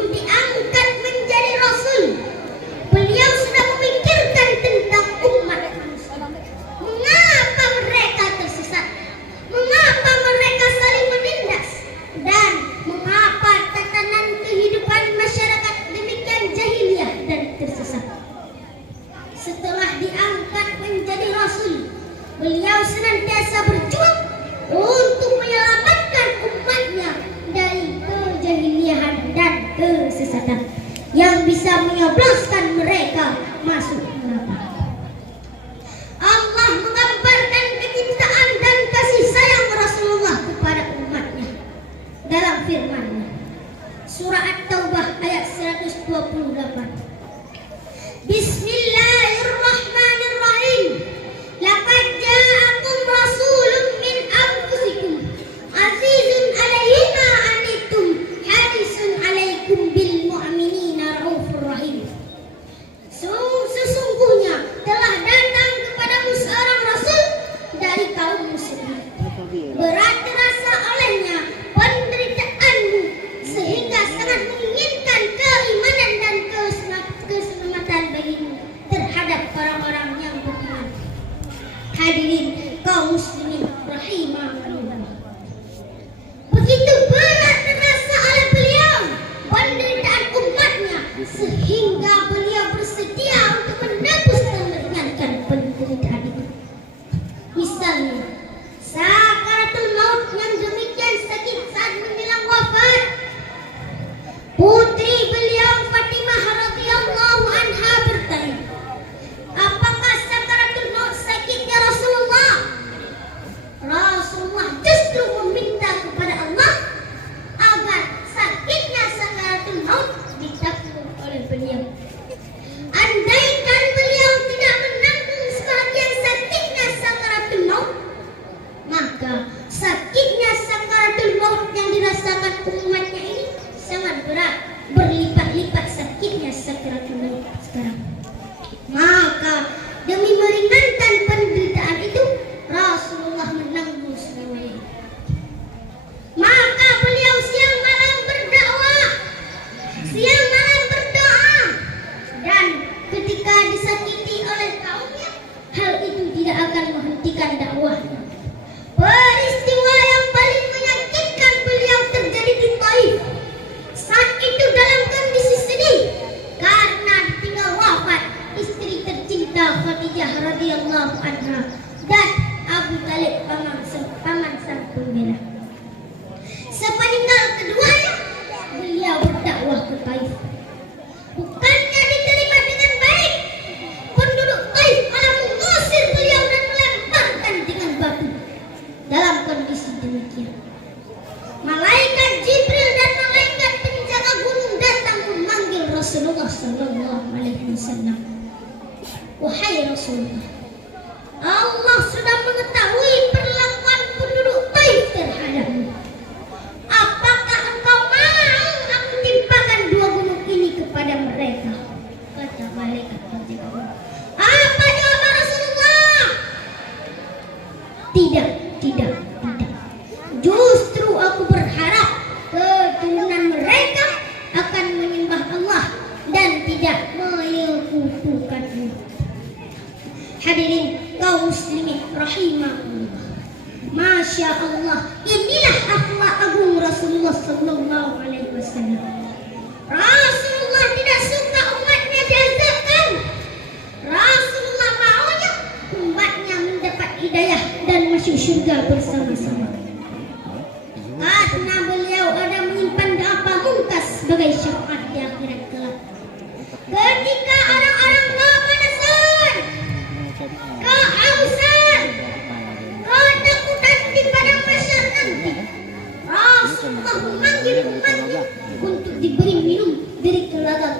sebelum diangkat menjadi rasul, beliau sudah memikirkan tentang umat manusia. Mengapa mereka tersesat? Mengapa mereka saling menindas? Dan mengapa tatanan kehidupan masyarakat demikian jahiliyah dan tersesat? Setelah diangkat menjadi rasul, beliau senantiasa berjuang untuk menyelamatkan umatnya dari kejahiliahan dan kesesatan yang bisa menyobloskan mereka masuk neraka. Allah menggambarkan kecintaan dan kasih sayang Rasulullah kepada umatnya dalam firman-Nya. Surah At-Taubah ayat 128. Bismillahirrahmanirrahim. Laqad ja'akum rasulun min anfusikum azizun 'alaihi ma anittum harisun 'alaikum bil mu'minina raufur rahim. Sesungguhnya telah datang kepadamu seorang rasul dari kaum muslimin. Berat terasa olehnya penderitaanmu sehingga sangat menginginkan keimanan dan keselamatan bagimu terhadap orang-orang yang beriman. Hadirin kaum muslimin rahimakumullah. Begitu berat terasa oleh beliau penderitaan umatnya sehingga beliau bersedia untuk menebus dan meringankan penderitaan itu. Misalnya, sakaratul maut yang demikian sakit saat menjelang wafat. Putri beliau Fatimah radhiyallahu anha bertanya, "Apakah sakaratul maut sakit ya Rasulullah?" Rasulullah justru meminta kepada Allah agar sakitnya sakaratul maut ditanggung oleh beliau. Andaikan beliau tidak menanggung sebahagian sakitnya sakaratul maut, maka sakitnya sakaratul maut yang dirasakan umatnya ini sangat berat, berlipat-lipat sakitnya sakaratul maut sekarang. Maka demi meringankan penderitaan itu, Rasulullah menanggung semuanya. Maka beliau siang malam berdakwah, siang malam berdoa, dan ketika disakiti oleh kaumnya, hal itu tidak akan menghentikan dakwahnya. Peristiwa yang paling menyakitkan beliau terjadi di Taif. Saat itu dalam kondisi sedih karena ditinggal wafat istri tercinta Khadijah radhiyallahu anha dan Abu Talib paman sang pembela. Sepeninggal keduanya, beliau berdakwah ke Taif. Bukannya diterima dengan baik, penduduk Taif malah mengusir beliau dan melemparkan dengan batu. Dalam kondisi demikian, malaikat Jibril dan malaikat penjaga gunung datang memanggil Rasulullah sallallahu alaihi wasallam. Wahai Rasulullah, Allah sudah mengetahui perlakuan penduduk Taif terhadapmu. Apakah engkau mau aku timpakan dua gunung ini kepada mereka? Kata malaikat penjaga gunung. Apa jawaban Rasulullah? Tidak. Justru aku berharap keturunan mereka akan menyembah Allah dan tidak menyekutukannya. Hadirin